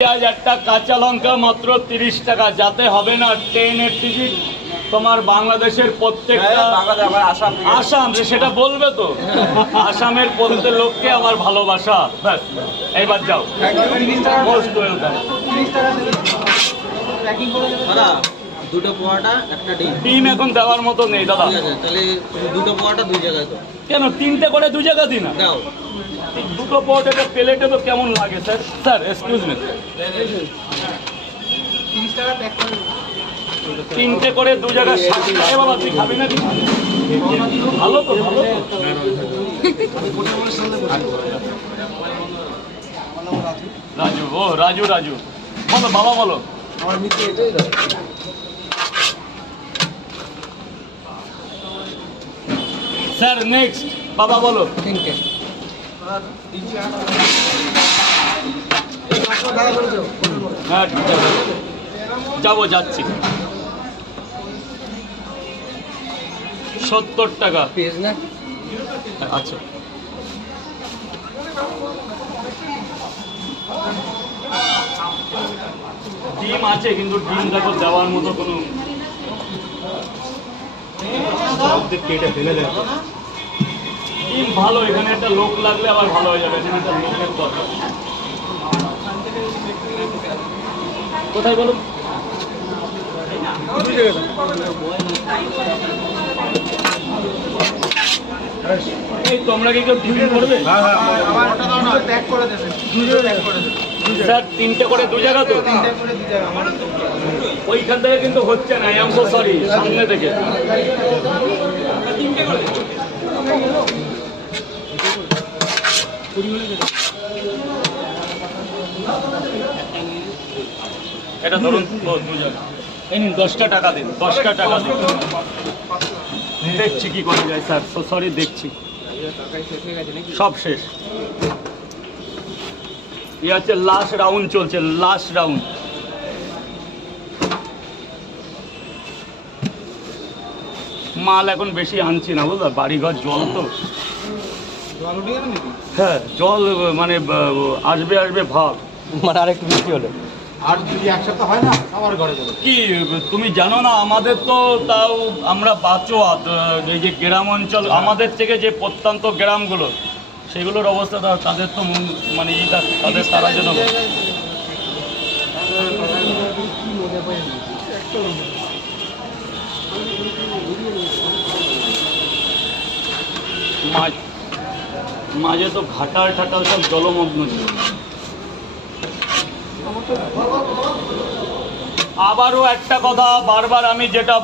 পেঁয়াজ একটা কাঁচা লঙ্কা মাত্র তিরিশ টাকা। যাতে হবে না ট্রেনের টিকিট তোমার বাংলাদেশের প্রত্যেকটা আসাম যে সেটা বলবে তো? আসামের প্রত্যেক লোককে আমার ভালোবাসা ব্যাস। এইবার যাও। মোস্ট ওয়েলকাম দুটো পোয়াটা একটা ডিম। ডিম এখন দেওয়ার মতো নেই দাদা। তাহলে দুটো পোয়াটা দুই জায়গায় কেন তিনটে করে দু জায়গা দিন না? দাও। দুটো পট এটা প্লেটে তো কেমন লাগে, স্যার? স্যার এক্সকিউজ মি তিনটে করে দু জায়গা ষাট বাবা, তুই খাবি না ভালো তো, ভালো রাজু, ও, রাজু রাজু। বলো, বাবা, বলো। স্যার নেক্সট বাবা, বলো। হ্যাঁ যাব যাচ্ছি। সত্তর টাকা। পেজ না? আচ্ছা। ডিম আছে কিন্তু ডিম দেখো দেওয়ার মতো কোনো ডিম ভালো, এখানে একটা লোক লাগলে আবার ভালো হয়ে যাবে কোথায় বলুন? তোমরা কি কেউ টিফিন তিনটে করে দু জায়গা তো? ওইখান থেকে কিন্তু হচ্ছে না, আই সরি, সামনে থেকে। এটা ধরুন ও, দু জায়গা এই নিন দশটা টাকা দিন দশটা টাকা দিন। দেখছি কি করা যায় স্যার সরি দেখছি। সব শেষ। এ হচ্ছে লাস্ট রাউন্ড চলছে লাস্ট রাউন্ড মাল এখন বেশি আনছি না বুঝলো? বাড়িঘর জল তো। হ্যাঁ জল মানে আসবে আসবে ভাব মানে আরেকটু বেশি হলে আর যদি এক হয় না আমার ঘরে যাব কি তুমি জানো না আমাদের তো তাও আমরা বাঁচোয়া এই যে গ্রাম অঞ্চল আমাদের থেকে যে প্রত্যন্ত গ্রামগুলো সেগুলোর অবস্থা তা- তাদের তো মানে তাদের তারা যেন মাঝ মাঝে তো ঘাটাল ঠাটাল সব জলমগ্ন ছিল। আবারও একটা কথা বারবার আমি যেটা